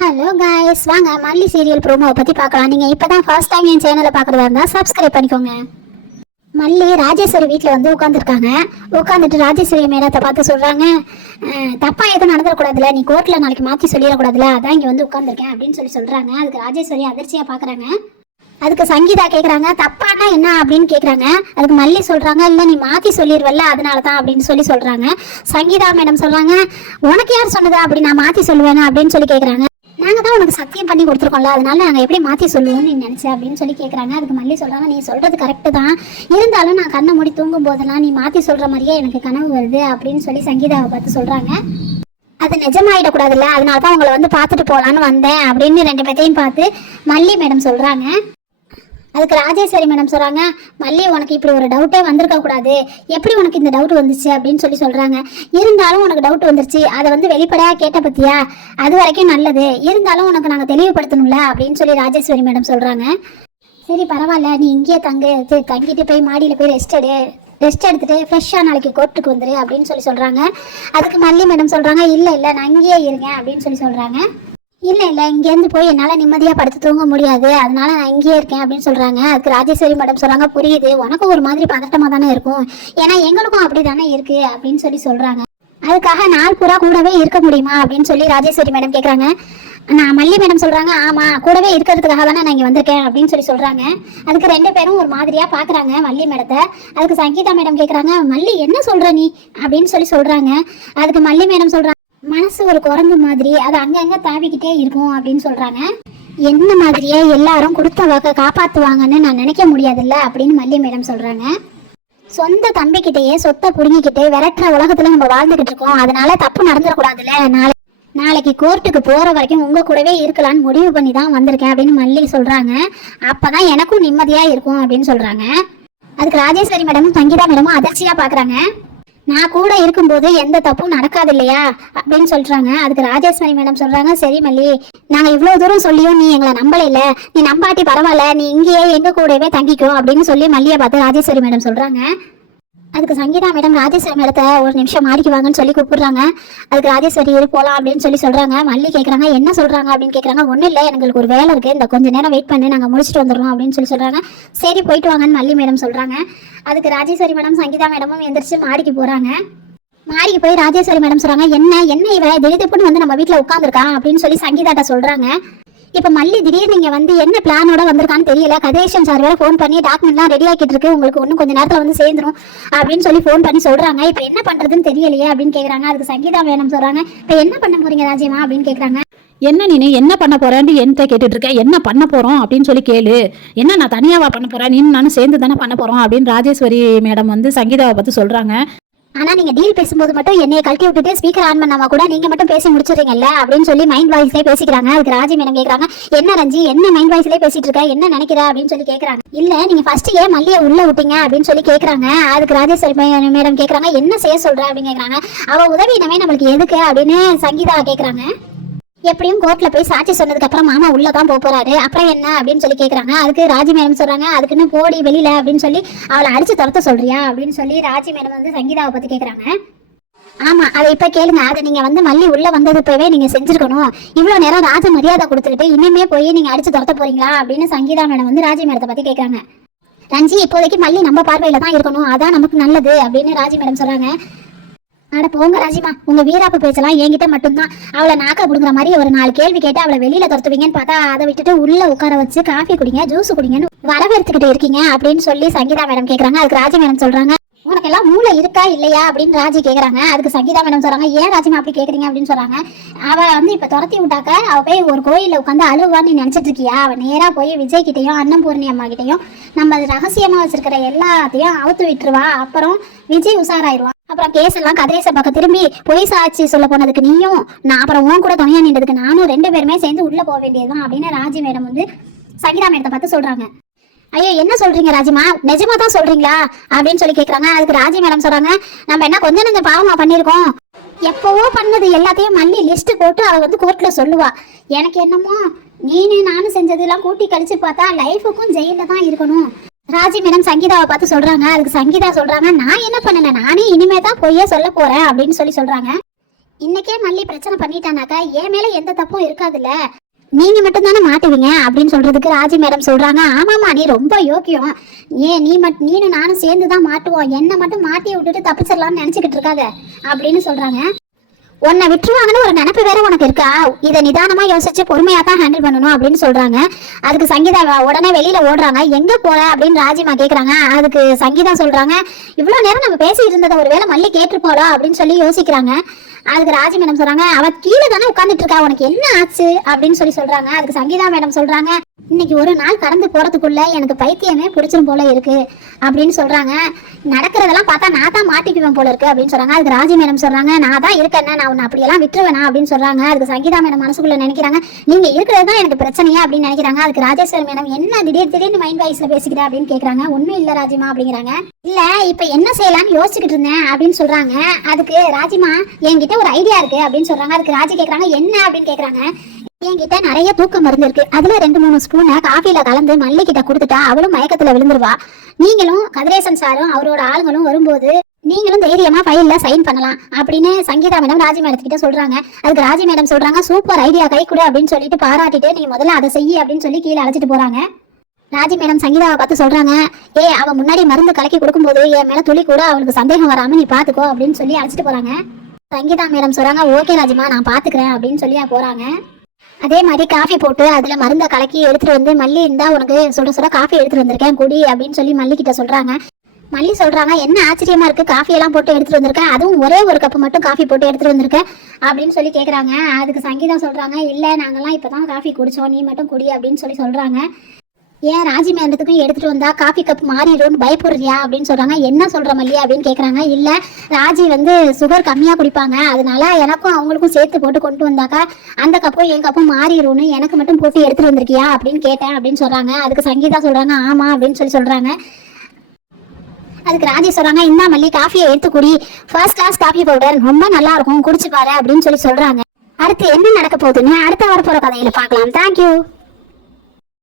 Hello guys வாங்க மல்லி serial ப்ரோமோவை பற்றி பார்க்கலாம். நீங்கள் இப்போ தான் ஃபர்ஸ்ட் டைம் என் சேனலை பார்க்குறதா இருந்தால் சப்ஸ்கிரைப் பண்ணிக்கோங்க. மல்லி ராஜேஸ்வரி வீட்டில் வந்து உட்காந்துருக்காங்க உட்காந்துட்டு ராஜேஸ்வரி மேடத்தை பார்த்து சொல்கிறாங்க தப்பாக எதுவும் நடந்துடக்கூடாதுல நீ கோர்ட்டில் நாளைக்கு மாற்றி சொல்லிடக்கூடாதுல அதான் இங்கே வந்து உட்காந்துருக்கேன் அப்படின்னு சொல்லி சொல்கிறாங்க அதுக்கு ராஜேஸ்வரி அதிர்ச்சியாக பார்க்குறாங்க. அதுக்கு சங்கீதா கேட்குறாங்க தப்பானா என்ன? அப்படின்னு கேட்குறாங்க அதுக்கு மல்லி சொல்கிறாங்க இல்லை நீ மாற்றி சொல்லிடுவல்ல அதனால தான் அப்படின்னு சொல்லி சொல்கிறாங்க சங்கீதா மேடம் சொல்கிறாங்க உனக்கு யார் சொன்னதா? அப்படி நான் மாற்றி சொல்லுவேன்? அப்படின்னு சொல்லி கேட்குறாங்க உனக்கு சத்தியம் பண்ணி கொடுத்துருக்கோம்ல அதனால நாங்கள் எப்படி மாத்தி சொல்லுவோம்னு நீ நினச்ச அப்படின்னு சொல்லி கேட்குறாங்க அதுக்கு மல்லி சொல்றாங்க நீ சொல்றது கரெக்டு தான். இருந்தாலும் நான் கண்ணை மூடி தூங்கும் போதெல்லாம் நீ மாத்தி சொல்ற மாதிரியே எனக்கு கனவு வருது அப்படின்னு சொல்லி சங்கீதாவை பார்த்து சொல்றாங்க. அது நிஜமாயிடக்கூடாதுல்ல அதனால தான் உங்களை வந்து பார்த்துட்டு போகலான்னு வந்தேன் அப்படின்னு ரெண்டு பேர்த்தையும் பார்த்து மல்லி மேடம் சொல்றாங்க. அதுக்கு ராஜேஸ்வரி மேடம் சொல்கிறாங்க மல்லி உனக்கு இப்படி ஒரு டவுட்டே வந்திருக்க கூடாது. எப்படி உனக்கு இந்த டவுட் வந்துச்சு அப்படின்னு சொல்லி சொல்கிறாங்க இருந்தாலும் உனக்கு டவுட் வந்துருச்சு. அதை வந்து வெளிப்படையாக கேட்ட பற்றியா அது வரைக்கும் நல்லது. இருந்தாலும் உனக்கு நாங்கள் தெளிவுபடுத்தணும்ல அப்படின்னு சொல்லி ராஜேஸ்வரி மேடம் சொல்கிறாங்க சரி பரவாயில்ல. நீ இங்கேயே தங்கு. தங்கிட்டு போய் மாடியில் போய் ரெஸ்ட் எடு. ரெஸ்ட் எடுத்துட்டு ஃப்ரெஷ்ஷாக நாளைக்கு கோர்ட்டுக்கு வந்துரு அப்படின்னு சொல்லி சொல்கிறாங்க அதுக்கு மல்லி மேடம் சொல்கிறாங்க இல்லை இல்லை. நான் இங்கேயே இருங்க அப்படின்னு சொல்லி சொல்கிறாங்க இல்லை இல்லை இங்கேருந்து போய் என்னால் நிம்மதியாக படுத்து தூங்க முடியாது. அதனால நான் இங்கேயே இருக்கேன் அப்படின்னு சொல்கிறாங்க அதுக்கு ராஜேஸ்வரி மேடம் சொல்கிறாங்க புரியுது. உனக்கு ஒரு மாதிரி பதட்டமாக தானே இருக்கும். ஏன்னா எங்களுக்கும் அப்படி தானே இருக்குது அப்படின்னு சொல்லி சொல்கிறாங்க அதுக்காக நாள் பூரா கூடவே இருக்க முடியுமா அப்படின்னு சொல்லி ராஜேஸ்வரி மேடம் கேட்குறாங்க நான் மல்லி மேடம் சொல்றாங்க ஆமா கூடவே இருக்கிறதுக்காக தானே நான் இங்க வந்திருக்கேன் அப்படின்னு சொல்லி சொல்றாங்க. அதுக்கு ரெண்டு பேரும் ஒரு மாதிரியா பாக்குறாங்க மல்லி மேடத்தை அதுக்கு சங்கீதா மேடம் கேக்குறாங்க மல்லி என்ன சொல்ற நீ? அப்படின்னு சொல்லி சொல்றாங்க. அதுக்கு மல்லி மேடம் சொல்றாங்க மனசு ஒரு குரங்கு மாதிரி அது அங்கங்க தாவிக்கிட்டே இருக்கும் அப்படின்னு சொல்றாங்க. என்ன மாதிரியே எல்லாரும் கொடுத்த வாக்க காப்பாத்துவாங்கன்னு நான் நினைக்க முடியாதுல்ல அப்படின்னு மல்லி மேடம் சொல்றாங்க. சொந்த தம்பிக்கிட்டேயே சொத்தை புடுங்கிக்கிட்டு விரட்டுற உலகத்துல நம்ம வாழ்ந்துகிட்டு இருக்கோம். அதனால தப்பு நடந்துடக்கூடாதுல்ல. நாளை நாளைக்கு கோர்ட்டுக்கு போற வரைக்கும் உங்க கூடவே இருக்கலாம்னு முடிவு பண்ணி தான் வந்திருக்கேன் அப்படின்னு மல்லி சொல்றாங்க. அப்பதான் எனக்கும் நிம்மதியா இருக்கும் அப்படின்னு சொல்றாங்க. அதுக்கு ராஜேஸ்வரி மேடமும் சங்கீதா மேடமும் அதிர்ச்சியா பாக்குறாங்க. நான் கூட இருக்கும்போது எந்த தப்பும் நடக்காது இல்லையா அப்படின்னு சொல்றாங்க. அதுக்கு ராஜேஸ்வரி மேடம் சொல்றாங்க சரி மல்லி நாங்க இவ்வளவு தூரம் சொல்லியும் நீ எங்களை நம்பலையில. நீ நம்பாட்டி பரவாயில்ல. நீ இங்கேயே எங்க கூடவே தங்கிக்கோ அப்படின்னு சொல்லி மல்லியை பார்த்து ராஜேஸ்வரி மேடம் சொல்றாங்க. அதுக்கு சங்கீதா மேடம் ராஜேஸ்வரி மேடத்தை ஒரு நிமிஷம் மாடிக்கு வாங்கன்னு சொல்லி கூப்பிடுறாங்க. அதுக்கு ராஜேஸ்வரி போகலாம் போலாம் அப்படின்னு சொல்லி சொல்றாங்க. மல்லி கேட்குறாங்க என்ன சொல்றாங்க அப்படின்னு கேட்குறாங்க ஒன்றும் இல்லை எங்களுக்கு ஒரு வேலை இருக்கு. இந்த கொஞ்ச நேரம் வெயிட் பண்ணி நாங்கள் முடிச்சுட்டு வந்துடுறோம் அப்படின்னு சொல்லி சொல்றாங்க. சரி போயிட்டு வாங்கன்னு மல்லி மேடம் சொல்றாங்க. அதுக்கு ராஜேஸ்வரி மேடம் சங்கீதா மேடமும் எந்திரிச்சு மாடிக்கு போறாங்க. மாடிக்கு போய் ராஜேஸ்வரி மேடம் சொல்றாங்க என்ன என்ன இவ? திடீர்னு வந்து நம்ம வீட்டில் உட்காந்துருக்கா அப்படின்னு சொல்லி சங்கீதாட்ட சொல்றாங்க. இப்ப மல்லி திடீர்னு நீங்க வந்து என்ன பிளானோட வந்திருக்கான்னு தெரியல. கதிரேஷன் சார் வேறு ஃபோன் பண்ணி டாக்குமெண்ட்லாம் ரெடி ஆக்கிட்டு இருக்கு. உங்களுக்கு இன்னும் கொஞ்ச நேரத்துல வந்து சேர்ந்துரும் அப்படின்னு சொல்லி ஃபோன் பண்ணி சொல்றாங்க. இப்ப என்ன பண்றதுன்னு தெரியலையே அப்படின்னு கேக்குறாங்க. அதுக்கு சங்கீதா வேணும் சொல்றாங்க. இப்போ என்ன பண்ண போறீங்க ராஜ்யமா அப்படின்னு கேட்குறாங்க என்ன நீ என்ன பண்ண போறேன்னு என்கிட்ட கேட்டுட்டு இருக்க. என்ன பண்ண போறோம் அப்படின்னு சொல்லி கேளு. என்ன நான் தனியாவா பண்ண போறேன்? நீ நானும் சேர்ந்து தானே பண்ண போறோம் அப்படின்னு ராஜேஸ்வரி மேடம் வந்து சங்கீதாவை பார்த்து சொல்றாங்க. ஆனா நீங்க டீல் பேசும்போது மட்டும் என்னைய கழட்டி விட்டுட்டு ஸ்பீக்கர் ஆன் பண்ணாம கூட நீங்க மட்டும் பேசி முடிச்சிடுறீங்கல்ல அப்படின்னு சொல்லி மைண்ட் வாய்ஸ்லயே பேசிக்கிறாங்க. அதுக்கு ராஜி மேடம் கேக்குறாங்க என்ன ரஞ்சி என்ன மைண்ட் வாய்ஸ்லயே பேசிட்டு இருக்க? என்ன நினைக்கிற? அப்படின்னு சொல்லி கேக்குறாங்க. இல்ல நீங்க ஃபர்ஸ்ட் ஏன் மல்லிய உள்ள விட்டீங்க அப்படின்னு சொல்லி கேக்குறாங்க. அதுக்கு ராஜேஸ்வரி மேடம் கேக்குறாங்க என்ன செய்ய சொல்ற? அப்படின்னு கேக்குறாங்க. அவ உதவி இனமே நம்மளுக்கு எதுக்கு? அப்படின்னு சங்கீதா கேக்குறாங்க. எப்படியும் கோர்ட்ல போய் சாட்சி சொன்னதுக்கு அப்புறம் மாமா உள்ள தான் போக போறாரு. அப்புறம் என்ன அப்படின்னு சொல்லி கேக்குறாங்க. அதுக்கு ராஜி மேடம் சொல்றாங்க. அதுக்குன்னு போடி வெளியில அப்படின்னு சொல்லி அவளை அடிச்சு துரத்த சொல்றியா அப்படின்னு சொல்லி ராஜி மேடம் வந்து சங்கீதாவை பத்தி கேக்குறாங்க. ஆமா அதை இப்ப கேளுங்க. அதை நீங்க வந்து மல்லி உள்ள வந்தது போயவே நீங்க செஞ்சிருக்கணும். இவ்வளவு நேரம் ராஜ மரியாதை கொடுத்துட்டு இனிமே போய் நீங்க அடிச்சு துரத்த போறீங்களா அப்படின்னு சங்கீதா மேடம் வந்து ராஜி மேடத்தை பத்தி கேக்குறாங்க. ரஞ்சி இப்போதைக்கு மல்லி நம்ம பார்வையில தான் இருக்கணும். அதான் நமக்கு நல்லது அப்படின்னு ராஜி மேடம் சொல்றாங்க. அட போங்க ராஜிமா உங்க வீராப்பு பேச்செல்லாம் என்கிட்ட மட்டும்தான். அவளை நாக்க புடுங்குற மாதிரி ஒரு நாலு கேள்வி கேட்டு அவளை வெளியில துரத்துவீங்கன்னு பார்த்தா அதை விட்டுட்டு உள்ள உட்கார வச்சு காஃபி குடிங்க ஜூஸ் குடிங்கன்னு வரவேற்றுக்கிட்டு இருக்கீங்க அப்படின்னு சொல்லி சங்கீதா மேடம் கேக்குறாங்க. அதுக்கு ராஜி மேடம் சொல்றாங்க உனக்கெல்லாம் மூளை இருக்கா இல்லையா? அப்படின்னு ராஜி கேக்குறாங்க. அதுக்கு சங்கீதா மேடம் சொல்றாங்க ஏன் ராஜிமா அப்படி கேக்குறீங்க? அப்படின்னு சொல்றாங்க. அவ வந்து இப்ப துரத்தி விட்டாக்க அவ போய் ஒரு கோயில உட்காந்து அழுவான்னு நீ நினைச்சிட்டு இருக்கியா? அவ நேரா போய் விஜய் கிட்டயும் அன்னபூர்ணி அம்மா கிட்டையும் நம்ம ரகசியமா வச்சிருக்கிற எல்லாத்தையும் அவுத்து விட்டுருவா. அப்புறம் விஜய் உஷாராயிருவான் அப்புறம் கேஸ் எல்லாம் கதிரேச பக்கம் திரும்பி பொய் சாட்சி சொல்ல போனதுக்கு நீயும் நான் அப்புறம் உன் கூட துணையா நின்றதுக்கு நானும் ரெண்டு பேருமே சேர்ந்து உள்ள போக வேண்டியதுதான் அப்படின்னு ராஜி மேடம் வந்து சங்கீதா மேடத்தை பார்த்து சொல்றாங்க. ஐயோ என்ன சொல்றீங்க ராஜிமா? நிஜமா தான் சொல்றீங்களா? அப்படின்னு சொல்லி கேக்குறாங்க. அதுக்கு ராஜி மேடம் சொல்றாங்க நம்ம என்ன கொஞ்சம் நஞ்சம் பாவமா பண்ணிருக்கோம். எப்பவோ பண்ணது எல்லாத்தையும் மல்லி லிஸ்ட் போட்டு அவ வந்து கோர்ட்ல சொல்லுவா. எனக்கு என்னமோ நீனு நானும் செஞ்சதெல்லாம் கூட்டி கழிச்சு பார்த்தா லைஃபுக்கும் ஜெயில தான் இருக்கணும். ராஜி மேடம் சங்கீதாவை பார்த்து சொல்றாங்க. அதுக்கு சங்கீதா சொல்றாங்க. நான் என்ன பண்ணல நானே இனிமே தான் பொய்யே சொல்ல போறேன் அப்படின்னு சொல்லி சொல்றாங்க. இன்னைக்கே மல்லி பிரச்சனை பண்ணிட்டானாக்கா என் மேல எந்த தப்பும் இருக்காதுல்ல. நீங்க மட்டும் தானே மாட்டுவீங்க அப்படின்னு சொல்றதுக்கு ராஜி மேடம் சொல்றாங்க. ஆமாமா நீ ரொம்ப யோக்கியம். ஏன் நீ மட் நீனும் நானும் சேர்ந்து தான் மாட்டுவோம். என்ன மட்டும் மாட்டி விட்டுட்டு தப்பிச்சிடலாம்னு நினைச்சுக்கிட்டு இருக்காத அப்படின்னு சொல்றாங்க. உன்னை விட்டுருவாங்கன்னு ஒரு நினைப்பு வேற உனக்கு இருக்கா? இதை நிதானமா யோசிச்சு பொறுமையா தான் ஹேண்டில் பண்ணணும் அப்படின்னு சொல்றாங்க. அதுக்கு சங்கீதா உடனே வெளியில ஓடுறாங்க. எங்க போற? அப்படின்னு ராஜிமா கேக்குறாங்க. அதுக்கு சங்கீதா சொல்றாங்க இவ்வளவு நேரம் நம்ம பேசிட்டு இருந்ததை ஒருவேளை மல்லி கேட்டிருப்போலா அப்படின்னு சொல்லி யோசிக்கிறாங்க. அதுக்கு ராஜி மேடம் சொல்றாங்க அவ கீழே தானே உட்காந்துட்டு இருக்கா? உனக்கு என்ன ஆச்சு? அப்படின்னு சொல்லி சொல்றாங்க. அதுக்கு சங்கீதா மேடம் சொல்றாங்க இன்னைக்கு ஒரு நாள் கடந்து போறதுக்குள்ள எனக்கு பைத்தியமே பிடிச்சிரும் போல இருக்கு அப்படின்னு சொல்றாங்க. நடக்கிறதெல்லாம் பார்த்தா நான் தான் மாட்டிக்குவேன் போல இருக்கு அப்படின்னு சொல்றாங்க. அதுக்கு ராஜி மேடம் சொல்றாங்க நான் தான் இருக்கேன் நான் உன்னை அப்படியெல்லாம் விட்டுருவேனா? அப்படின்னு சொல்றாங்க. அதுக்கு சங்கீதா மேடம் மனசுக்குள்ள நினைக்கிறாங்க. நீங்க இருக்கிறது தான் எனக்கு பிரச்சனையா? அப்படின்னு நினைக்கிறாங்க. அதுக்கு ராஜேஸ்வரி மேடம் என்ன திடீர் திடீர்னு மைண்ட் வாய்ஸ்ல பேசிக்கிற? அப்படின்னு கேக்குறாங்க. ஒண்ணும் இல்ல ராஜிமா அப்படிங்கிறாங்க. இல்ல இப்ப என்ன செய்யலாம்னு யோசிச்சுக்கிட்டு இருந்தேன் அப்படின்னு சொல்றாங்க. அதுக்கு ராஜிமா என்கிட்ட ஒரு ஐடியா இருக்கு அப்படின்னு சொல்றாங்க. அதுக்கு ராஜி கேக்குறாங்க. என்ன? அப்படின்னு கேக்குறாங்க. என்கிட்ட நிறைய தூக்க மருந்து இருக்கு. அதுல ரெண்டு மூணு ஸ்பூனை காஃபில கலந்து மல்லி கிட்ட கொடுத்துட்டா அவளும் மயக்கத்துல விழுந்துருவா. நீங்களும் கதிரேசன் சாரும் அவரோட ஆளுங்களும் வரும்போது நீங்களும் தைரியமா ஃபைல்ல சைன் பண்ணலாம் அப்படின்னு சங்கீதா மேடம் ராஜி மேடம் கிட்ட சொல்றாங்க. அதுக்கு ராஜி மேடம் சொல்றாங்க சூப்பர் ஐடியா கை கொடு அப்படின்னு சொல்லிட்டு பாராட்டிட்டு நீ முதல்ல அதை செய்ய அப்படின்னு சொல்லி கீழே அழைச்சிட்டு போறாங்க. ராஜி மேடம் சங்கீதாவை பார்த்து சொல்றாங்க ஏ அவ முன்னாடி மருந்து கலக்கி கொடுக்கும்போது என் மேல துளி கூட அவளுக்கு சந்தேகம் வராம நீ பாத்துக்கோ அப்படின்னு சொல்லி அழைச்சிட்டு போறாங்க. சங்கீதா மேடம் சொல்றாங்க ஓகே ராஜிமா நான் பாத்துக்கிறேன் அப்படின்னு சொல்லி போறாங்க. அதே மாதிரி காஃபி போட்டு அதில் மருந்தை கலக்கி எடுத்துட்டு வந்து மல்லி இருந்தால் உனக்கு சுட சுட காஃபி எடுத்துட்டு வந்திருக்கேன் குடி அப்படின்னு சொல்லி மல்லிக்கிட்ட சொல்கிறாங்க சொல்றாங்க. மல்லி சொல்றாங்க என்ன ஆச்சரியமா இருக்கு? காஃபியெல்லாம் போட்டு எடுத்துட்டு வந்திருக்கேன். அதுவும் ஒரே ஒரு கப்பு மட்டும் காஃபி போட்டு எடுத்துட்டு வந்திருக்கேன் அப்படின்னு சொல்லி கேட்குறாங்க அதுக்கு சங்கீதம் சொல்கிறாங்க இல்லை நாங்கள்லாம் இப்போ தான் காஃபி குடித்தோம் நீ மட்டும் குடி அப்படின்னு சொல்லி சொல்கிறாங்க ஏன் ராஜி மேண்டத்துக்கும் எடுத்துட்டு வந்தா காஃபி கப் மாறிடும்னு பயப்படுறியா அப்படின்னு சொல்றாங்க. என்ன சொல்ற மல்லியா அப்படின்னு கேக்குறாங்க. இல்ல ராஜி வந்து சுகர் கம்மியா குடிப்பாங்க. அதனால எனக்கும் அவங்களுக்கும் சேர்த்து போட்டு கொண்டு வந்தாக்கா அந்த கப்பும் என் கப்பும் மாறிடும்னு எனக்கு மட்டும் போட்டு எடுத்துட்டு வந்திருக்கியா அப்படின்னு கேட்டேன் அப்படின்னு சொல்றாங்க. அதுக்கு சங்கீதா சொல்றாங்க ஆமா அப்படின்னு சொல்லி சொல்றாங்க. அதுக்கு ராஜி சொல்றாங்க இந்தா மல்லி காஃபியை எடுத்து குடி. ஃபர்ஸ்ட் கிளாஸ் காஃபி பவுடர் ரொம்ப நல்லா இருக்கும். குடிச்சு பாரு அப்படின்னு சொல்லி சொல்றாங்க. அடுத்து என்ன நடக்க போகுதுன்னு அடுத்த வரப்போற கதையில பார்க்கலாம். தேங்க்யூ